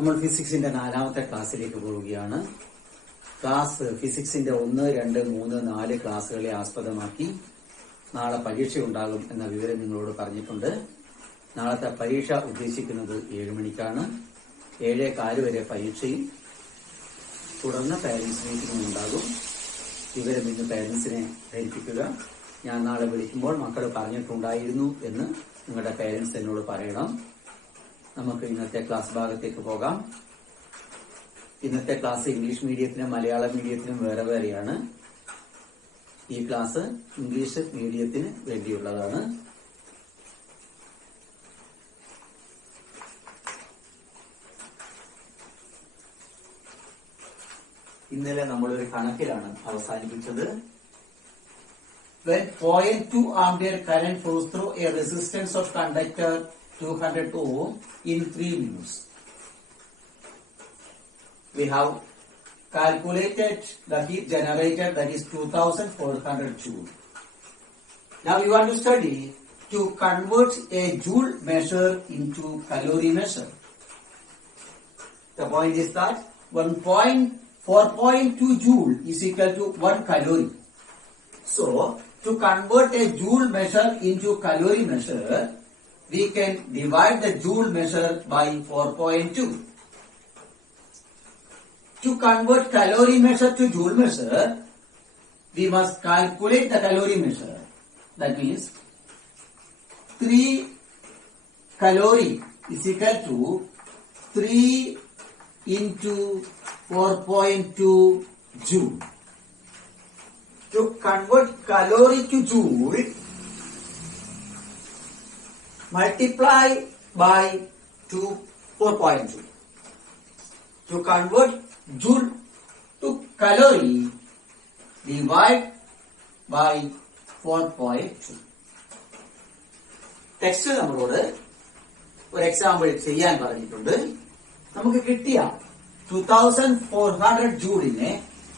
നമ്മൾ ഫിസിക്സിന്റെ 4ാമത്തെ ക്ലാസ്സിലേക്ക് പോവുകയാണ്. ക്ലാസ് ഫിസിക്സിന്റെ 1, 2, 3, 4 ക്ലാസ്സുകളെ ആസ്പദമാക്കി നാളെ പരീക്ഷ ഉണ്ടാകും എന്ന വിവരം നിങ്ങളോട് പറഞ്ഞിട്ടുണ്ട്. നാളത്തെ പരീക്ഷ ഉദ്ദേശിക്കുന്നത് 7 മണിക്കാണ്. 7:15 വരെ പരീക്ഷയും തുടർന്ന് പാരന്റ്സ് മീറ്റിംഗും ഉണ്ടാകും. വിവരം ഇന്ന് പാരന്റ്സിനെ ധരിപ്പിക്കുക. ഞാൻ നാളെ വിളിക്കുമ്പോൾ മക്കൾ പറഞ്ഞിട്ടുണ്ടായിരുന്നു എന്ന് നിങ്ങളുടെ പാരന്റ്സ് എന്നോട് പറയണം. നമുക്ക് ഇന്നത്തെ ക്ലാസ് ഭാഗത്തേക്ക് പോകാം. ഇന്നത്തെ ക്ലാസ് ഇംഗ്ലീഷ് മീഡിയത്തിനും മലയാളം മീഡിയത്തിനും വേറെ വേറെയാണ്. ഈ ക്ലാസ് ഇംഗ്ലീഷ് മീഡിയത്തിന് വേണ്ടിയുള്ളതാണ്. ഇന്നലെ നമ്മളൊരു കണക്കിലാണ് അവസാനിപ്പിച്ചത്. When 0.2 ampere current flows through a resistance of conductor 200 ohm in 3 minutes. We have calculated the heat generated, that is 2400 joule. Now you want to study to convert a joule measure into calorie measure. The point is that 4.2 joule is equal to 1 calorie. So, to convert a joule measure into calorie measure, we can divide the joule measure by 4.2. To convert calorie measure to joule measure, we must calculate the calorie measure. That means 3 calorie is equal to 3 into 4.2 joule. To convert calorie to joule, multiply by 4.2. To convert joule to calorie, divide by 4.2. Text നമ്മളോട് ഒരു example ചെയ്യാൻ പറഞ്ഞിട്ടുണ്ട്. നമുക്ക് കിട്ടിയ 2400 ജൂളിനെ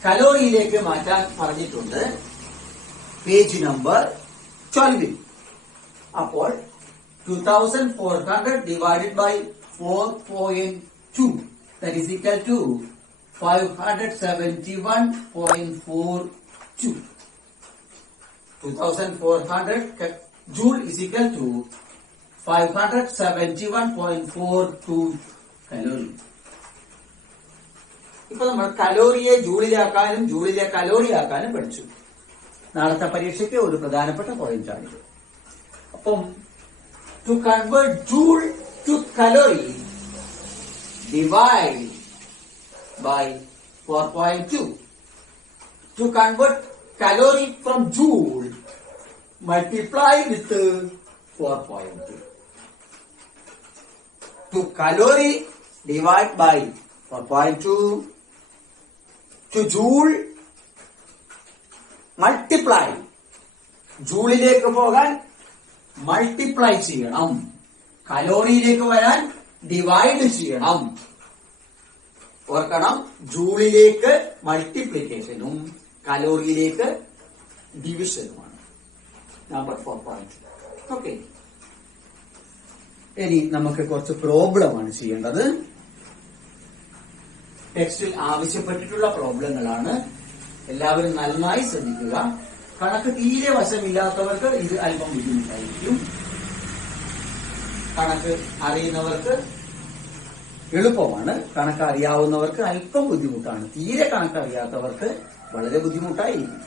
കലോറിയിലേക്ക് മാറ്റാൻ പറഞ്ഞിട്ടുണ്ട്. Page number 12. അപ്പോൾ 2400 divided by 4.2, that is equal to 571.42. 2400 joule is equal to 571.42 calorie. ഇപ്പൊ നമ്മൾ കലോറിയെ ജൂളിലാക്കാനും ജൂളിലെ കലോറി ആക്കാനും പഠിച്ചു. നാളത്തെ പരീക്ഷയ്ക്ക് ഒരു പ്രധാനപ്പെട്ട പോയിന്റ് ആണിത്. അപ്പം to convert joule to calorie, divide by 4.2. To convert calorie from joule, multiply with 4.2. To calorie divide by 4.2. To joule, multiply. ജൂളിലേക്ക് പോകാൻ മൾട്ടിപ്ലൈ ചെയ്യണം. കലോറിയിലേക്ക് വരാൻ ഡിവൈഡ് ചെയ്യണം. ഓർക്കണം, ജൂളിലേക്ക് മൾട്ടിപ്ലിക്കേഷനും കലോറിയിലേക്ക് ഡിവിഷനുമാണ്. നമ്പർ 4.2. ഓക്കെ, ഇനി നമുക്ക് കുറച്ച് പ്രോബ്ലമാണ് ചെയ്യേണ്ടത്. ടെക്സ്റ്റിൽ ആവശ്യപ്പെട്ടിട്ടുള്ള പ്രോബ്ലങ്ങളാണ്. എല്ലാവരും നന്നായി ശ്രദ്ധിക്കുക. കണക്ക് തീരെ വശമില്ലാത്തവർക്ക് ഇത് അല്പം ബുദ്ധിമുട്ടായിരിക്കും. കണക്ക് അറിയുന്നവർക്ക് എളുപ്പമാണ്. കണക്ക് അറിയാവുന്നവർക്ക് അല്പം ബുദ്ധിമുട്ടാണ്. തീരെ കണക്ക് അറിയാത്തവർക്ക് വളരെ ബുദ്ധിമുട്ടായിരിക്കും.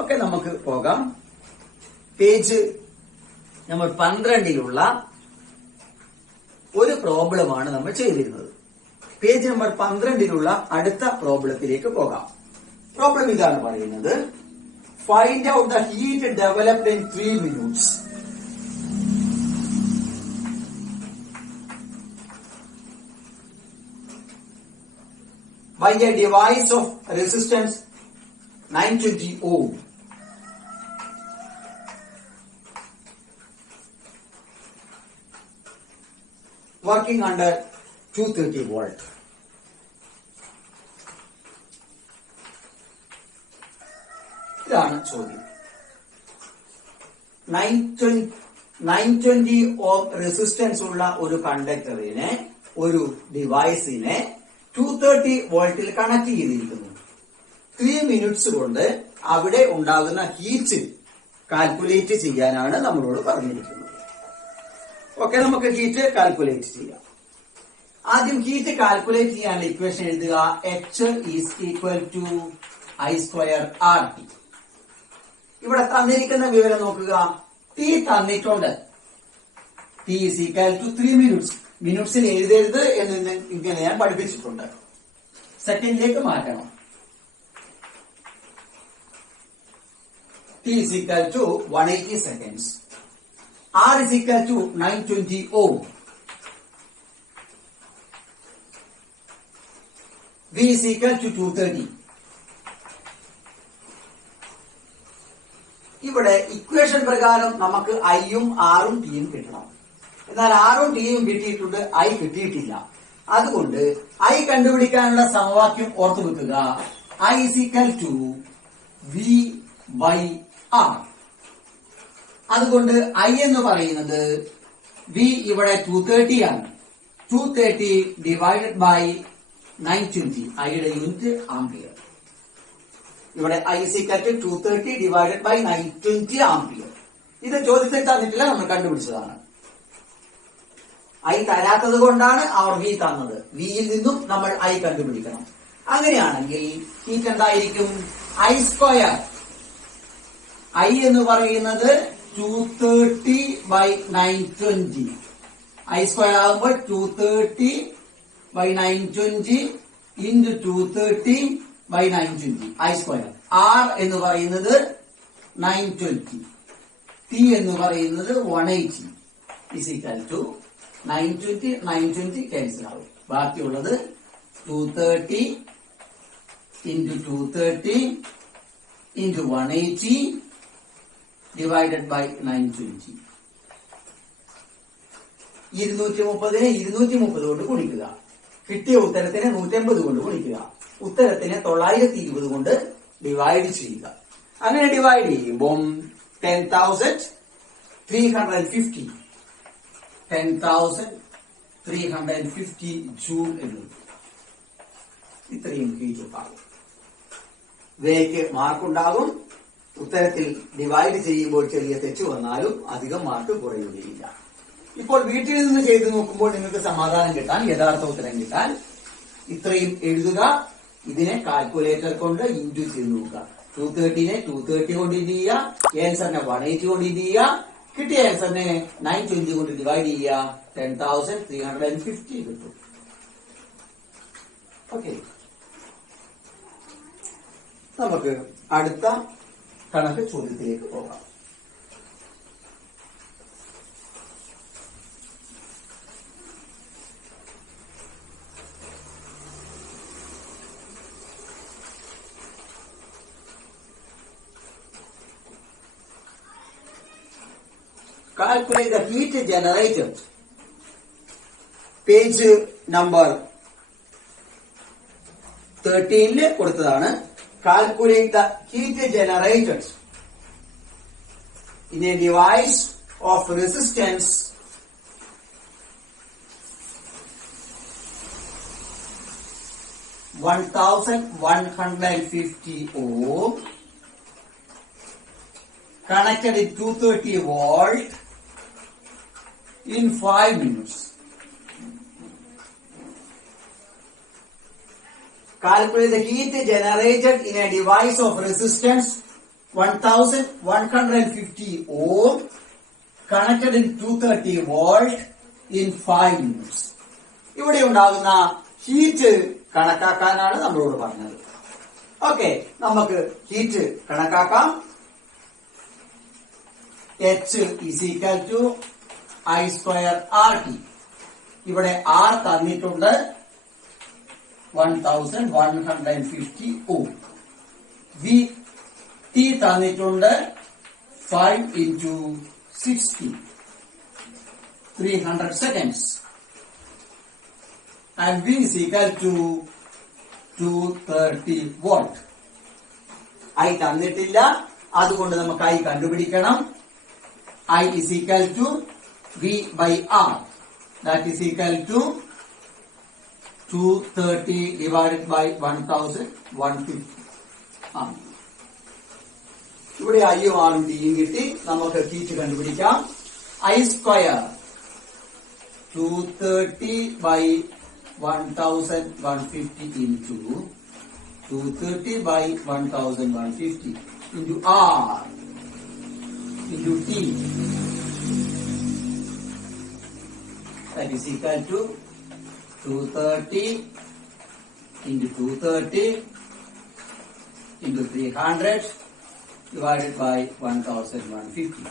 ഓക്കെ, നമുക്ക് പോകാം. പേജ് നമ്പർ 12 ഒരു പ്രോബ്ലമാണ് നമ്മൾ ചെയ്തിരുന്നത്. പേജ് നമ്പർ 12 അടുത്ത പ്രോബ്ലത്തിലേക്ക് പോകാം. പ്രോബ്ലം ഇതാണ് പറയുന്നത്: find out the heat developed in 3 minutes. By a device of resistance 920 ohm. Working under 230 volt. ഇതാണ് ചോദ്യം. 920 ഓം റെസിസ്റ്റൻസ് ഉള്ള ഒരു കണ്ടക്ടറിനെ ഒരു ഡിവൈസിനെ 230 വോൾട്ടിൽ കണക്ട് ചെയ്തിരിക്കുന്നു. 3 മിനിറ്റ്സ് കൊണ്ട് അവിടെ ഉണ്ടാകുന്ന ഹീറ്റ് കാൽക്കുലേറ്റ് ചെയ്യാനാണ് നമ്മളോട് പറഞ്ഞിരിക്കുന്നത്. ഓക്കെ, നമുക്ക് ഹീറ്റ് കാൽക്കുലേറ്റ് ചെയ്യാം. ആദ്യം ഹീറ്റ് കാൽക്കുലേറ്റ് ചെയ്യാനുള്ള ഇക്വേഷൻ എഴുതുക. H is equal to I² RT. ഇവിടെ തന്നിരിക്കുന്ന വിവരം നോക്കുക. T തന്നിട്ടുണ്ട്. T is equal to 3 minutes. മിനിറ്റ്സിൽ എഴുതരുത് എന്ന് ഇങ്ങനെ ഞാൻ പഠിപ്പിച്ചിട്ടുണ്ട്. സെക്കൻഡിലേക്ക് മാറ്റണം. T is equal to 180 seconds. R is equal to 920 ohm. V is equal to 230. ഇവിടെ ഇക്വേഷൻ പ്രകാരം നമുക്ക് ഐയും ആറും ടിയും കിട്ടണം. എന്നാൽ ആറും ടിയും കിട്ടിയിട്ടുണ്ട്, ഐ കിട്ടിയിട്ടില്ല. അതുകൊണ്ട് ഐ കണ്ടുപിടിക്കാനുള്ള സമവാക്യം ഓർത്തു വെക്കുക. I is equal to V by R. അതുകൊണ്ട് ഐ എന്ന് പറയുന്നത് V ഇവിടെ 230 ആണ്. 230 ഡിവൈഡഡ് ബൈ 920. ഐയുടെ യൂണിറ്റ് ആംപിയർ. ഇവിടെ I is equal to 230 divided by 920 ampere. ഇത് ചോദ്യത്തിൽ തന്നിട്ടില്ല, നമ്മൾ കണ്ടുപിടിച്ചതാണ്. ഐ തരാത്തത് കൊണ്ടാണ് അവർ വി തന്നത്. വിയിൽ നിന്നും നമ്മൾ ഐ കണ്ടുപിടിക്കണം. അങ്ങനെയാണെങ്കിൽ ഹീറ്റ് എന്തായിരിക്കും? I². ഐ എന്ന് പറയുന്നത് 230 ബൈ 920. I² ആകുമ്പോൾ 230 by 920 into 230 by 920 I². R എന്ന് പറയുന്നത് 920. T എന്ന് പറയുന്നത് 180 is equal to 920 ക്യാൻസൽ ആവും. ബാക്കിയുള്ളത് 230 ഇൻറ്റു 230 ഇൻറ്റു 180 ഡിവൈഡഡ് ബൈ 920. 230നെ 230 കൊണ്ട് ഗുണിക്കുക. കിട്ടിയ ഉത്തരത്തിനെ 150 കൊണ്ട് ഗുണിക്കുക. ഉത്തരത്തിനെ 920 കൊണ്ട് ഡിവൈഡ് ചെയ്യുക. അങ്ങനെ ഡിവൈഡ് ചെയ്യുമ്പോൾ 10,350 ജൂൾ എന്ന് ഇത്രയും ഹീറ്റ് ഉണ്ടാകും. വേക്ക് മാർക്കുണ്ടാകും. ഉത്തരത്തിൽ ഡിവൈഡ് ചെയ്യുമ്പോൾ ചെറിയ തെറ്റ് വന്നാലും അധികം മാർക്ക് കുറയുകയില്ല. ഇപ്പോൾ വീട്ടിൽ നിന്ന് ചെയ്തു നോക്കുമ്പോൾ നിങ്ങൾക്ക് സമാധാനം കിട്ടാൻ, യഥാർത്ഥ ഉത്തരം കിട്ടാൻ ഇത്രയും എഴുതുക. ഇതിനെ കാൽക്കുലേറ്റർ കൊണ്ട് ഇൻറ്റു ചെയ്ത് നോക്കുക. 230നെ 230 കൊണ്ട് ഇൻറ്റു ചെയ്യുക. ആൻസറിനെ 180 കൊണ്ട് ഇൻറ്റു ചെയ്യുക. കിട്ടിയ ആൻസറിനെ 920 കൊണ്ട് ഡിവൈഡ് ചെയ്യുക. 10,350 കിട്ടും. ഓക്കെ, നമുക്ക് അടുത്ത കണക്ക് ചോദ്യത്തിലേക്ക് പോകാം. Calculate the heat generated. Page number 13 കൊടുത്തതാണ്. Calculate the heat generated in a device of resistance 1150 ohm connected in 230 volt in 5 minutes. Calculate the heat generated in a device of resistance 1150 ohm connected in 230 volt in 5 minutes. ഇവിടെ ഉണ്ടാകുന്ന heat കണക്കാക്കാനാണ് നമ്മളോട് പറഞ്ഞത്. Okay, നമുക്ക് heat കണക്കാക്കാം. H is equal to I² RT. ഇവിടെ R തന്നിട്ടുണ്ട് 1150 ohm. V T തന്നിട്ടുണ്ട് 5 into 60 300 seconds. And V is equal to 230 volt. I തന്നിട്ടില്ല, അതുകൊണ്ട് നമുക്ക് I കണ്ടുപിടിക്കണം. I is equal to V by R. That is equal to 230 divided by 1000 150. ഇവിടെ ഐയും ആറും ഡിയും കിട്ടി. നമുക്ക് ഹീറ്റ് കണ്ടുപിടിക്കാം. I square 230 by 1150 into 230 by 1150 into R into T, that is equal to 230 into 230 into 300 divided by 1150.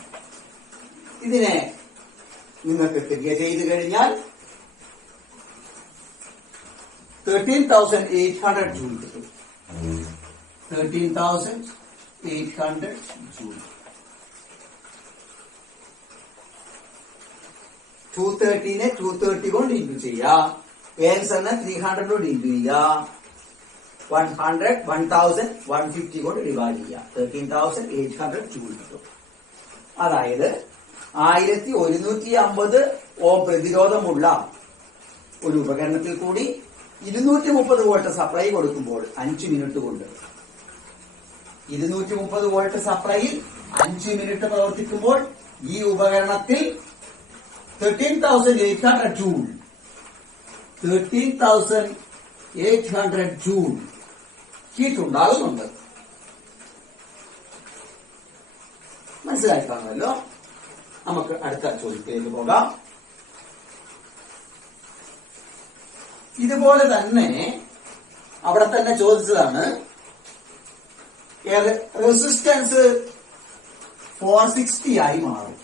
ഇതിനെ നിങ്ങൾക്ക് ക്രിയ ചെയ്ത് കഴിഞ്ഞാൽ 13,800 ജൂൾ കിട്ടും. 13,800 ജൂൾ. 230നെ 230 കൊണ്ട് ഇൻറ്റു ചെയ്യാം. ആൻസറിനെ 300 കൊണ്ട് ഇൻറ്റു ചെയ്യാം. 1,150 കൊണ്ട് ഡിവൈഡ് ചെയ്യാം. 13,800 ജൂൾ കിട്ടും. അതായത് 1150 ഓം പ്രതിരോധമുള്ള ഒരു ഉപകരണത്തിൽ കൂടി 230 വോൾട്ട് സപ്ലൈ കൊടുക്കുമ്പോൾ 5 മിനിറ്റ് കൊണ്ട് 230 വോൾട്ട് സപ്ലൈയിൽ 5 മിനിറ്റ് പ്രവർത്തിക്കുമ്പോൾ ഈ ഉപകരണത്തിൽ 13,800 ജൂൾ 13,800 ജൂൾ ഹീറ്റ് ഉണ്ടാകുന്നുണ്ട്. മനസ്സിലായി കാണുമല്ലോ. നമുക്ക് അടുത്ത ചോദ്യത്തിലേക്ക് പോകാം. ഇതുപോലെ തന്നെ അവിടെ തന്നെ ചോദിച്ചതാണ്. റെസിസ്റ്റൻസ് 460 ആയി മാറും.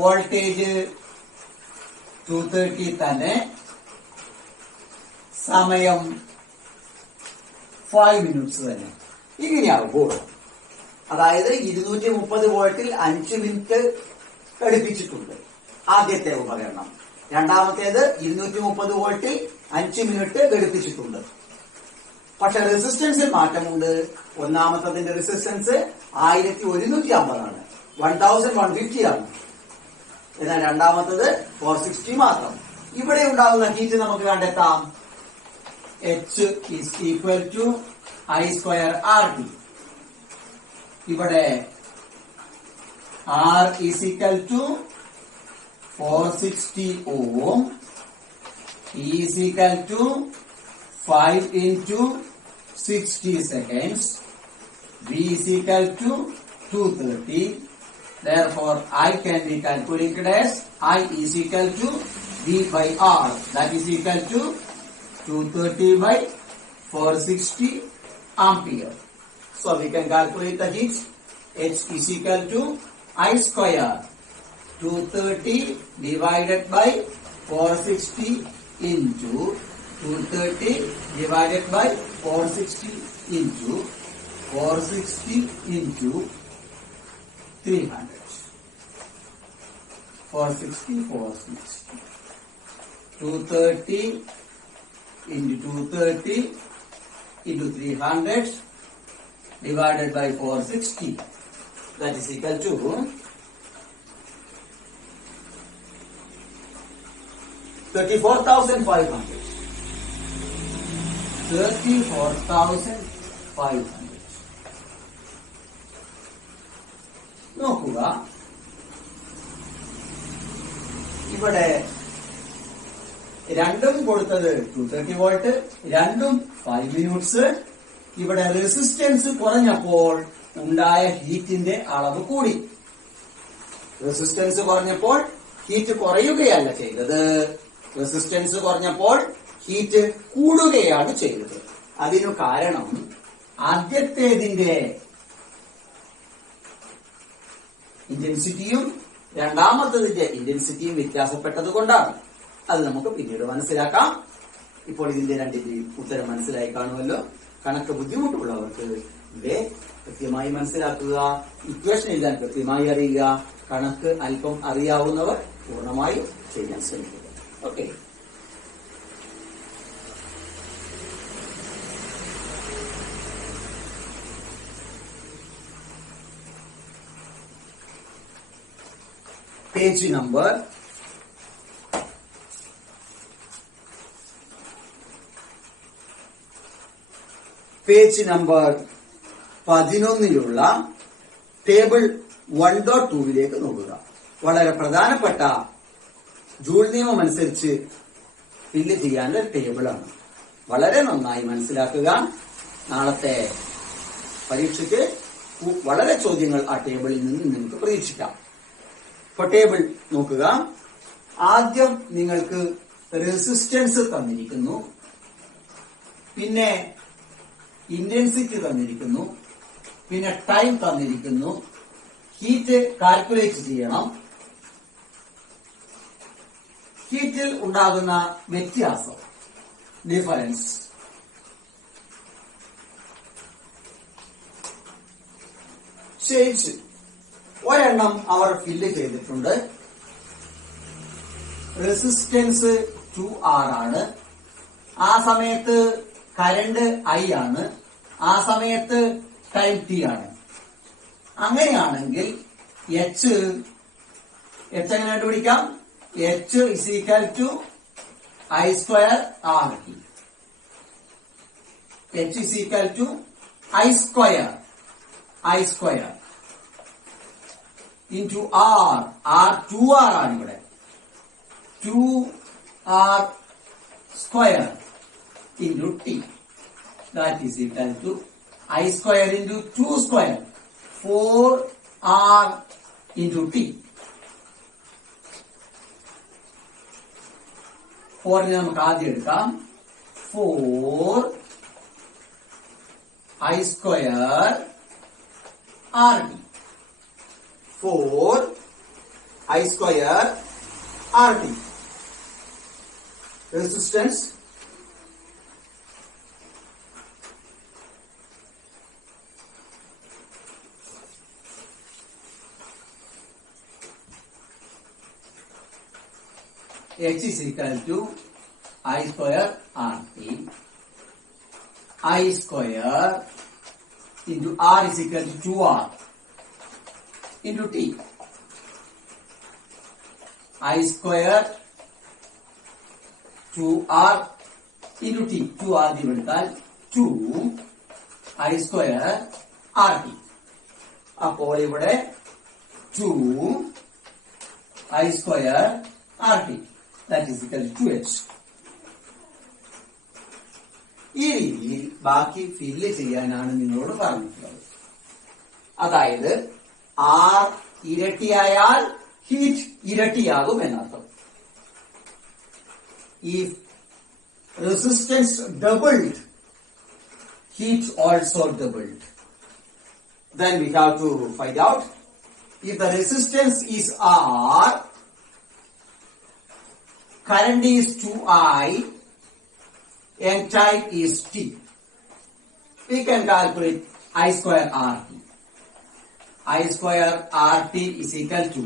വോൾട്ടേജ് 230 തന്നെ, സമയം 5 മിനിറ്റ്സ് തന്നെ. ഇങ്ങനെയാകുമ്പോൾ അതായത് 230 വോൾട്ടിൽ 5 മിനിറ്റ് ഘടിപ്പിച്ചിട്ടുണ്ട് ആദ്യത്തെ ഉപകരണം. രണ്ടാമത്തേത് 230 വോൾട്ടിൽ 5 മിനിറ്റ് ഘടിപ്പിച്ചിട്ടുണ്ട്. പക്ഷെ റെസിസ്റ്റൻസിൽ മാറ്റമുണ്ട്. ഒന്നാമത്തതിന്റെ റെസിസ്റ്റൻസ് 1150 ആണ്, 1150 ആണ്. എന്നാൽ രണ്ടാമത്തത് 460 മാത്രം. ഇവിടെ ഉണ്ടാകുന്ന ഹീറ്റ് നമുക്ക് കണ്ടെത്താം. H is equal to I square RT. ഇവിടെ R is equal to 460 ohm, E is equal to 5 into 60 seconds, V is equal to 230. Therefore, I can be calculated as I is equal to V by R, that is equal to 230 by 460 ampere. So we can calculate the heat. H is equal to I square 230 divided by 460 into 230 divided by 460 into 460 into 300. 460, 460. 230 into 230 into 300 divided by 460. That is equal to 34,500. 34,500. നോക്കുക, ഇവിടെ രണ്ടും കൊടുത്തത് 230 volt, രണ്ടും 5 minutes. ഇവിടെ resistance കുറഞ്ഞപ്പോൾ ഉണ്ടായ ഹീറ്റിന്റെ അളവ് കൂടി. Resistance കുറഞ്ഞപ്പോൾ heat കുറയുകയല്ല ചെയ്തത്, റെസിസ്റ്റൻസ് കുറഞ്ഞപ്പോൾ ഹീറ്റ് കൂടുകയാണ് ചെയ്തത്. അതിനു കാരണം ആദ്യത്തേതിന്റെ ഇന്റൻസിറ്റിയും രണ്ടാമത്തതിന്റെ ഇന്റൻസിറ്റിയും വ്യത്യാസപ്പെട്ടത് കൊണ്ടാണ്. അത് നമുക്ക് പിന്നീട് മനസ്സിലാക്കാം. ഇപ്പോൾ ഇതിന്റെ രണ്ടിന്റെയും ഉത്തരം മനസ്സിലായി കാണുമല്ലോ. കണക്ക് ബുദ്ധിമുട്ടുള്ളവർക്ക് ഇവയെ കൃത്യമായി മനസ്സിലാക്കുക, ഇക്വേഷൻ എഴുതാൻ കൃത്യമായി അറിയുക. കണക്ക് അല്പം അറിയാവുന്നവർ പൂർണ്ണമായും ചെയ്യാൻ ശ്രമിക്കുക. Okay. Page number page number 11 table 1.2 നോക്കുക. വളരെ പ്രധാനപ്പെട്ട ജൂൾ നിയമം അനുസരിച്ച് ഫില്ല് ചെയ്യാനുള്ള ടേബിളാണ്. വളരെ നന്നായി മനസ്സിലാക്കുക. നാളത്തെ പരീക്ഷയ്ക്ക് വളരെ ചോദ്യങ്ങൾ ആ ടേബിളിൽ നിന്ന് നിങ്ങൾക്ക് പ്രതീക്ഷിക്കാം. ഇപ്പൊ ടേബിൾ നോക്കുക. ആദ്യം നിങ്ങൾക്ക് റെസിസ്റ്റൻസ് തന്നിരിക്കുന്നു, പിന്നെ ഇന്റൻസിറ്റി തന്നിരിക്കുന്നു, പിന്നെ ടൈം തന്നിരിക്കുന്നു, ഹീറ്റ് കാൽക്കുലേറ്റ് ചെയ്യണം, ഹീറ്റിൽ ഉണ്ടാകുന്ന വ്യത്യാസം ഡിഫറൻസ്, ചേഞ്ച് ഒരെണ്ണം അവർ ഫില്ല് ചെയ്തിട്ടുണ്ട്. റെസിസ്റ്റൻസ് 2R ആണ്. ആ സമയത്ത് കറണ്ട് I ആണ്. ആ സമയത്ത് ടൈം T ആണ്. അങ്ങനെയാണെങ്കിൽ H എങ്ങനെ കണ്ടുപിടിക്കാം? H is equal to I square RT. H is equal to I square into R. R 2R ആണ് ഇവിടെ. 2R square into T. That is equal to I square into 2 square. 4R into T. 4 നമുക്ക് ആദ്യം എടുക്കാം. 4 I square RT. 4 I square RT. Resistance H is equal to I square RT. I square into R is equal to 2R into T. I square 2R into T. 2R divided 2 I square RT. അപ്പോൾ ഇവിടെ 2 I square RT. That is equal to 2H. ഈ രീതിയിൽ ബാക്കി fill ചെയ്യാനാണ് നിങ്ങളോട് പറഞ്ഞിട്ടുള്ളത്. അതായത് R ഇരട്ടിയായാൽ heat ഇരട്ടിയാകും എന്നർത്ഥം. If resistance doubled, heat also doubled. Then we have to find out if the resistance is R, current is 2I, and time is T. We can calculate I square RT. I square RT is equal to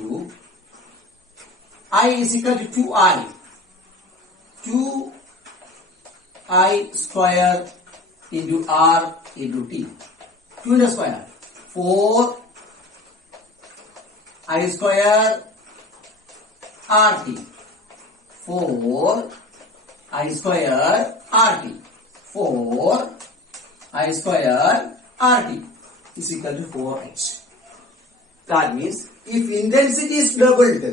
I is equal to 2I. 2I square into R into T. 2 into square. 4 I square RT. 4 I square RT. 4 I square RT is equal to 4H. That means if intensity is doubled,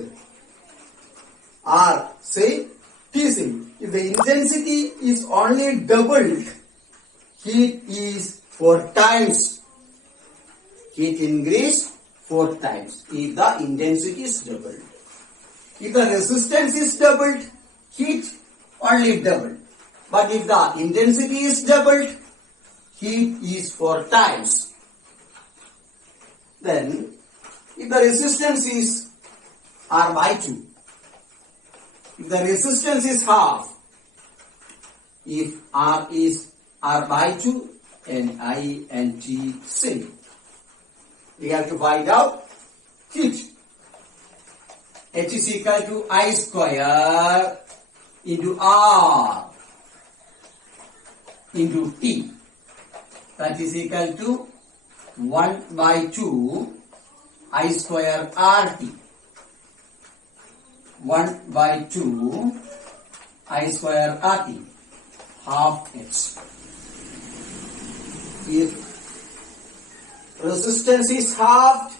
R say T say, if the intensity is only doubled, heat is 4 times. Heat increase 4 times if the intensity is doubled. If the resistance is doubled, heat only doubled. But if the intensity is doubled, heat is 4 times. Then, if the resistance is R by 2, if the resistance is half, if R is R by 2 and I and T same, we have to find out heat. H is equal to I square into R into T. That is equal to 1 by 2 I square RT. 1 by 2 I square RT. Half H. If resistance is halved,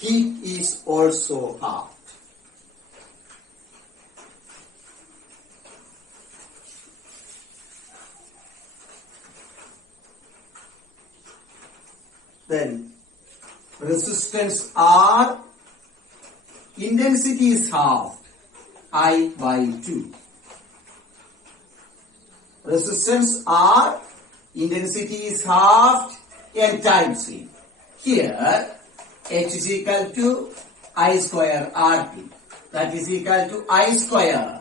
heat is also halved. Then resistance R, intensity is halved, I by 2. Resistance R, intensity is halved, N times V. Here, H is equal to I square RT. That is equal to I square,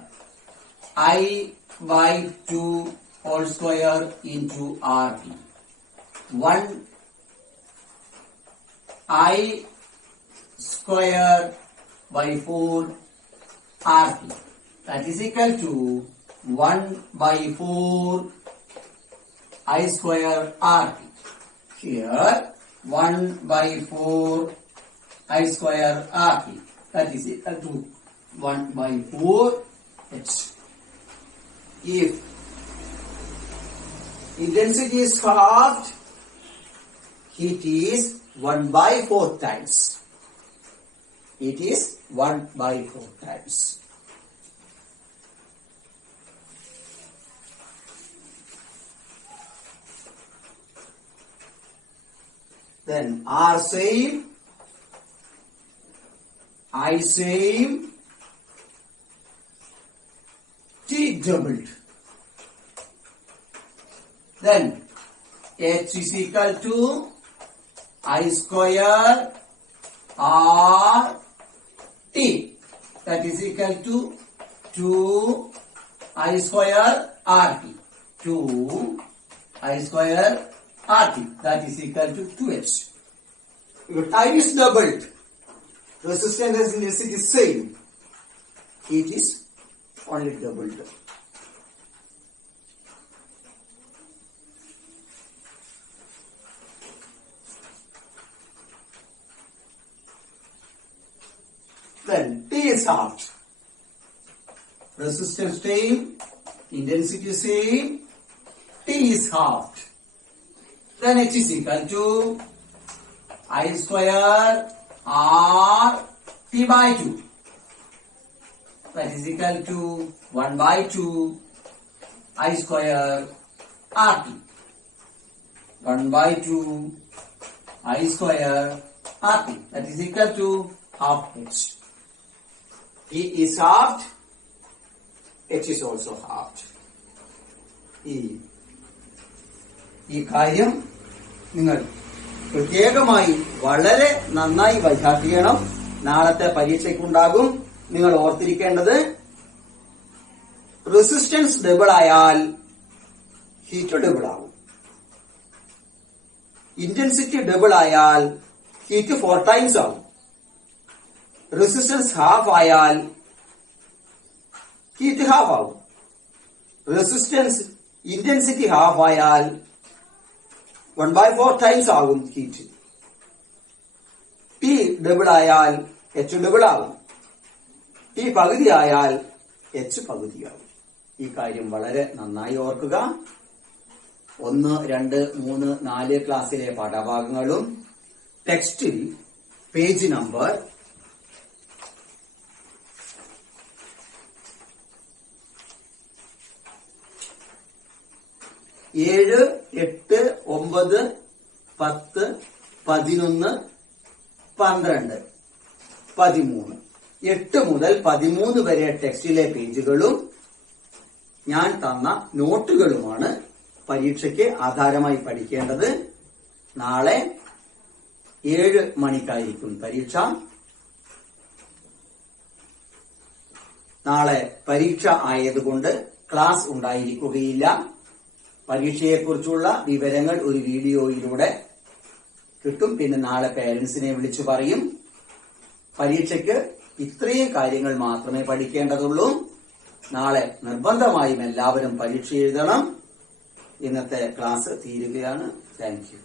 I by 2 whole square into RT. 1 I square by 4 RT. That is equal to 1 by 4 I square RT. Here 1 by 4 I square RT. That is equal to 1 by 4 H. If intensity is halved, heat is 1 by 4 times. It is 1 by 4 times. Then R same, I same, T doubled. Then H is equal to I square R T. That is equal to 2 I square RT. 2 I square RT. That is equal to 2H. If time is doubled, resistance and intensity is same. Heat is only doubled. Then T is halved. Resistance same, intensity same, T is halved. Then H is equal to I square R T by 2. That is equal to 1 by 2 I square RT. 1 by 2 I square RT. That is equal to half H. T is halved, H is also halved. ഈ കാര്യം നിങ്ങൾ പ്രത്യേകമായി വളരെ നന്നായി പരിശോധിക്കണം. നാളത്തെ പരീക്ഷയ്ക്കുണ്ടാകും. നിങ്ങൾ ഓർത്തിരിക്കേണ്ടത് resistance double ആയാൽ ഹീറ്റ് ഡബിൾ ആകും. ഇന്റൻസിറ്റി ഡബിൾ ആയാൽ ഹീറ്റ് 4 ടൈംസ് ആകും. റെസിസ്റ്റൻസ് ഹാഫ് ആയാൽ ഹീറ്റ് ഹാഫ് ആകും. റെസിസ്റ്റൻസ് ഇന്റൻസിറ്റി ഹാഫ് ആയാൽ 1 by 4 ടൈംസ് ആകും ഹീറ്റ്. ടി ഡബിൾ ആയാൽ എച്ച് ഡബിൾ ആകും. ടി പകുതി ആയാൽ എച്ച് പകുതിയാകും. ഈ കാര്യം വളരെ നന്നായി ഓർക്കുക. 1, 2, 3, 4 ക്ലാസ്സിലെ പാഠഭാഗങ്ങളും ടെക്സ്റ്റിൽ പേജ് നമ്പർ 7, 8, 9, 10, 11, 12, 13. 8 മുതൽ 13 വരെ ടെക്സ്റ്റിലെ പേജുകളും ഞാൻ തന്ന നോട്ടുകളുമാണ് പരീക്ഷയ്ക്ക് ആധാരമായി പഠിക്കേണ്ടത്. നാളെ 7 മണിക്കായിരിക്കും പരീക്ഷ. നാളെ പരീക്ഷ ആയതുകൊണ്ട് ക്ലാസ് ഉണ്ടായിരിക്കുകയില്ല. പരീക്ഷയെക്കുറിച്ചുള്ള വിവരങ്ങൾ ഒരു വീഡിയോയിലൂടെ കിട്ടും. പിന്നെ നാളെ പേരൻസിനെ വിളിച്ചു പറയും. പരീക്ഷയ്ക്ക് ഇത്രയും കാര്യങ്ങൾ മാത്രമേ പഠിക്കേണ്ടതുള്ളൂ. നാളെ നിർബന്ധമായും എല്ലാവരും പരീക്ഷ എഴുതണം. ഇന്നത്തെ ക്ലാസ് തീരുകയാണ്. Thank you.